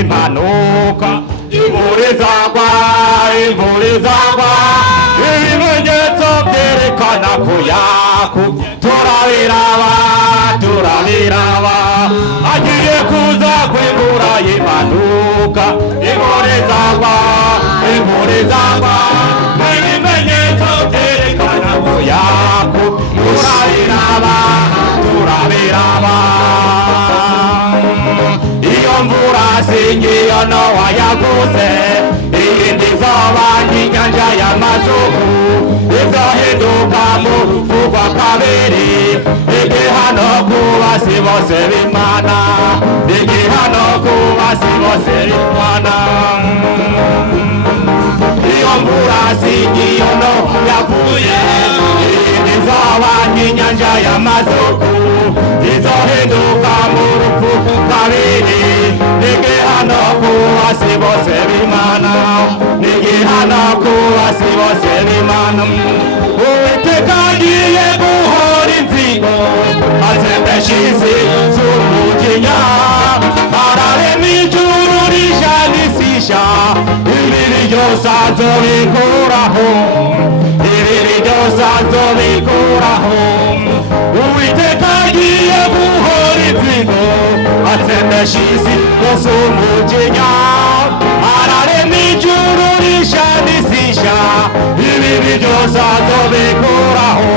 impanuka imvura izagwa ibimenyetso byerekana ko turabiraba agiye kuza kw'imvura y'impanuka imvura izagwa ibimenyetso byerekana ko turabiraba iyo mvura singiyo Nowa yaguze iyindi izoba nk'inyanja y'amazuku izohinduka mu rupfu kabiri igihano ku basi bose b'Imana iyo mvura singiyo Nowa yaguze iyindi izoba nk'inyanja y'amazuku izohinduka mu rupfu kabiri igihano ku basi bose b'Imana Uwiteka agiye guhora inzigo azembesha isi z'umujinya ararema ijuru rishya n'isisha ibibi byose azobikuraho Uwiteka agiye guhora inzigo azembesha isi z'umujinya ararema ijuru rishya n'isisha ibibi byose azobikuraho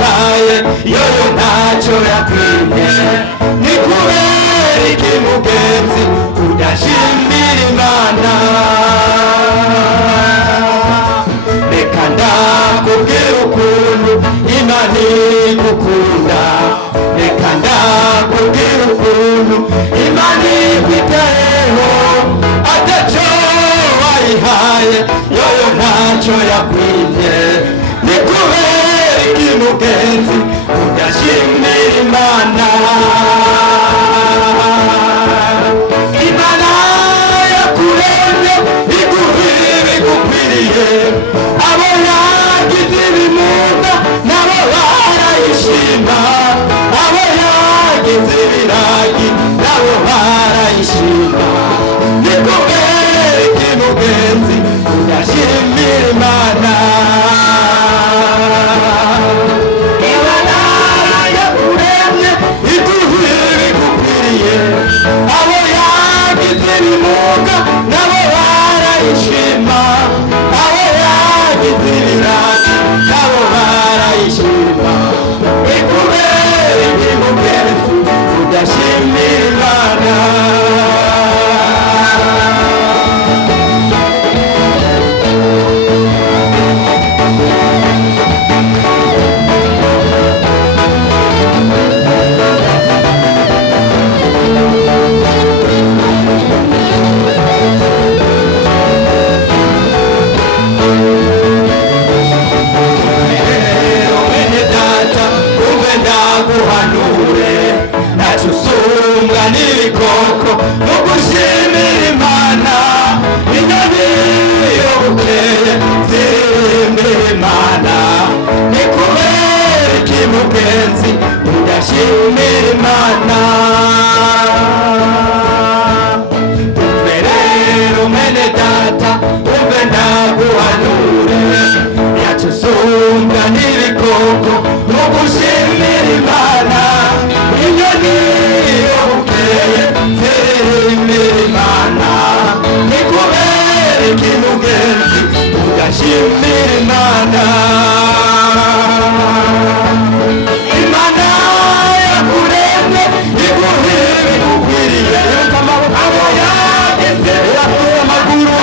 wayihaye yoyo ntacyo yakwimye. Ni kubera iki mugenzi udashimira Imana? Reka ndakubwira ukuntu Imana igukunda, reka ndakubwira ukuntu Imana ikwitayeho, ataco wayihaye yoyo ntacyo yakwimye. Ni kubera iki mugenzi udashimira Imana? Imana yakuremye igukwiriye, abo yagize ibimuga nabo barayishima, abo yagize ibiragi nabo barayishima. Ni kubera iki mugenzi udashimira Imana? Imana yakuremye igukwiriye, abo yagize ibimuga nabo barayishima, abo yagize ibiragi nabo barayishima. Ni kubera iki mugenzi udashimira Imana? Guhanure ntacyo usumbwa n'ibikoko mu gushimira Imana. Inyoni iyo bukeye zirimbira Imana. Ni kubera iki mugenzi udashimira Imana? Umve rero mwene data, umve ndaguhanure ntacyo usumbwa n'ibikoko mu gushimira Imana. Inyoni iyo bukeye zirimbira Imana. Ni kubera iki mugenzi udashimira Imana? Imana yakuremye igukwiriye, abo yagize amaguru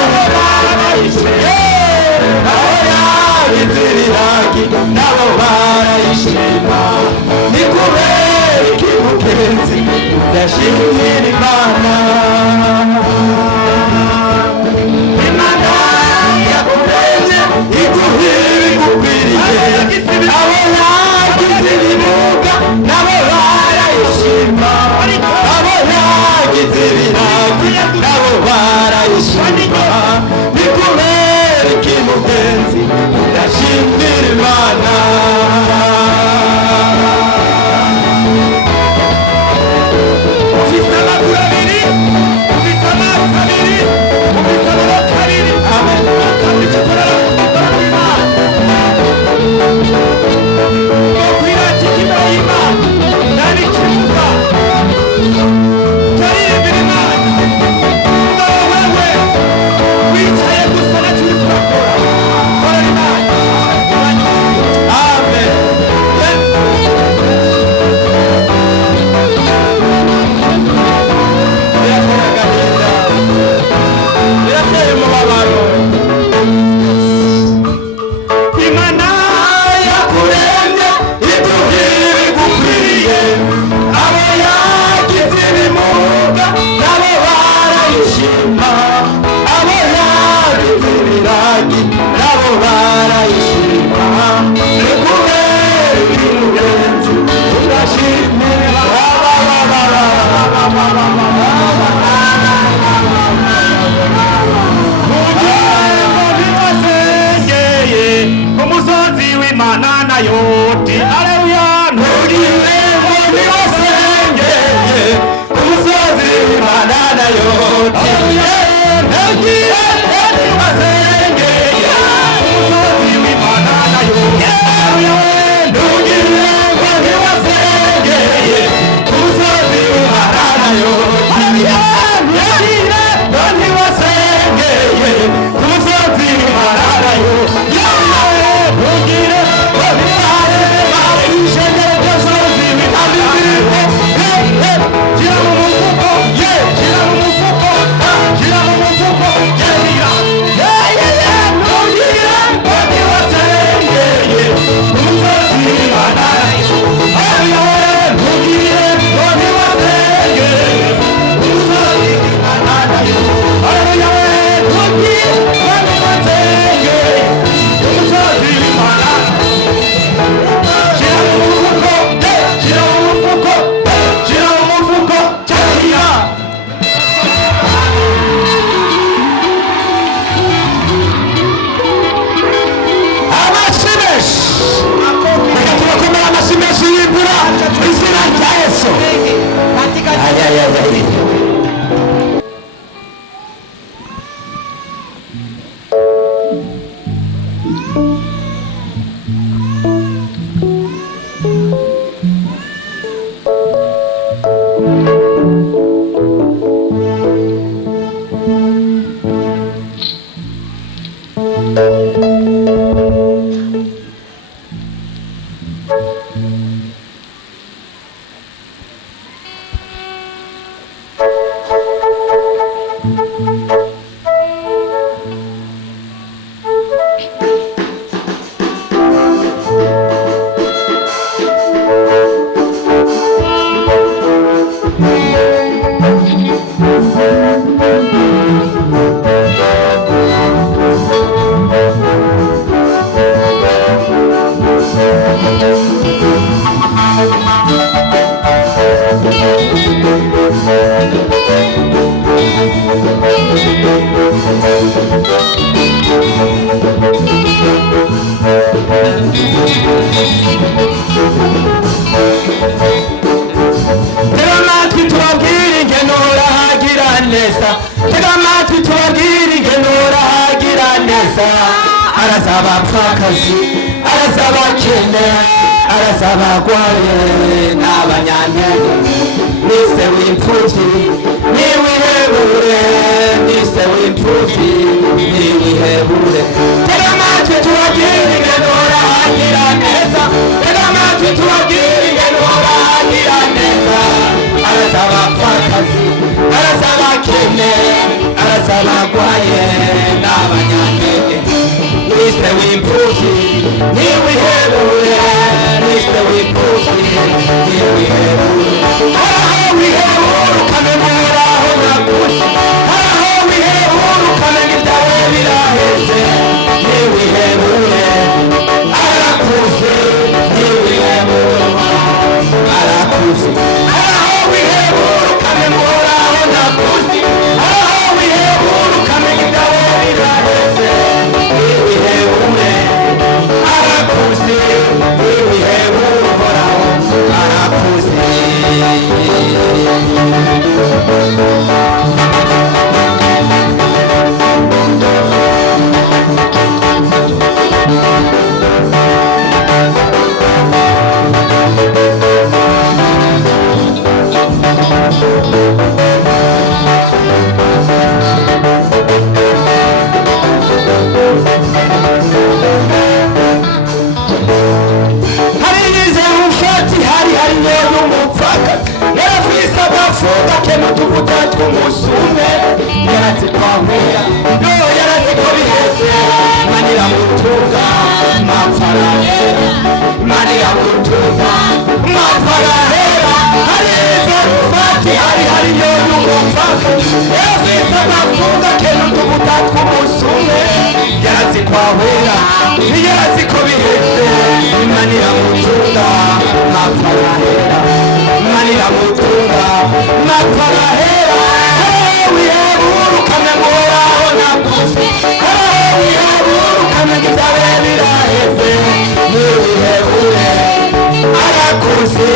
abo yagize ibiragi nabo barayishima. Ni kubera iki mugenzi udashimira Imana? Imana yakuremye igukwiriye, abo yagize ibimuga nabo barayishima, abo yagize ibiragi nabo barayishima. Ni kubera iki mugenzi udashimira Imana? Ufise amaguru abiri, ufise amaso abiri, ufise amaboko abiri, kandi icyo ukora ari Imana. Wokwirata inyuma y'Imana nari kivuga turirimbira Imana. Ngo wewe wicaye gusa nacyo uri kurakora, korera Imana. Amen. Birateye agahinda, birateye umubabaro. Imana yakuremye igukwiriye, abo yagize ibimuga nabo barayishima, abo yagize ibiragi nabo barayishima. Ni kubera iki mugenzi udashimira ku musozi w'Imana nayoti. Aleluya. Ntugire ngo ntiwasengeye ku musozi w'Imana nayoti. Ntugire ngo ntiwasengeye ku musozi w'Imana nayoti. Ntugire ngo ntiwasengeye ku musozi w'Imana nayoti. Ntugire ngo ntiwasengeye ku musozi w'Imana nayoti. Ntugire ngo ntiwasengeye izina rya Yesu. Arasaba pfakazi, arasaba kene, arasaba kwaye n'abanyantege. Nise w'imfuvyi niwihebure, nise w'imfuvyi niwihebure. Tega amatwi tubabwire ingene urahagira neza, tega amatwi tubabwire ingene urahagira neza. Arasaba pfakazi, arasaba kene, arasaba kwaye n'abanyantege. Nise w'imfuvyi niwihebure, nise w'imfuvyi niwihebure. Haraho wihebura ukamenya aho nakuze, haraho wihebura ukamenya ibyawe biraheze. Niwihebure arakuze, niwihebure arakuze. Haraho wihebura ukamenya aho nakuze, haraho wihebura ukamenya ibyawe biraheze. Niwihebure arakuze, niwihebure uhoraho arakuze. Tuvuga twumusume yarazitwahwera no yarazikobiheze manira mutunga mafarahera manira mutunga mafarahera harizo rufati hariyo n'umupfaka yarazisa bavuga kenu tuvuga twumusume yarazitwahwera yarazikobiheze manira mutunga mafarahera manira mutunga mafarahera. Haraho wihebura ukamenya uhoraho nakuze, haraho wihebura ukamenya ibyawe biraheze. Niwihebure arakuze.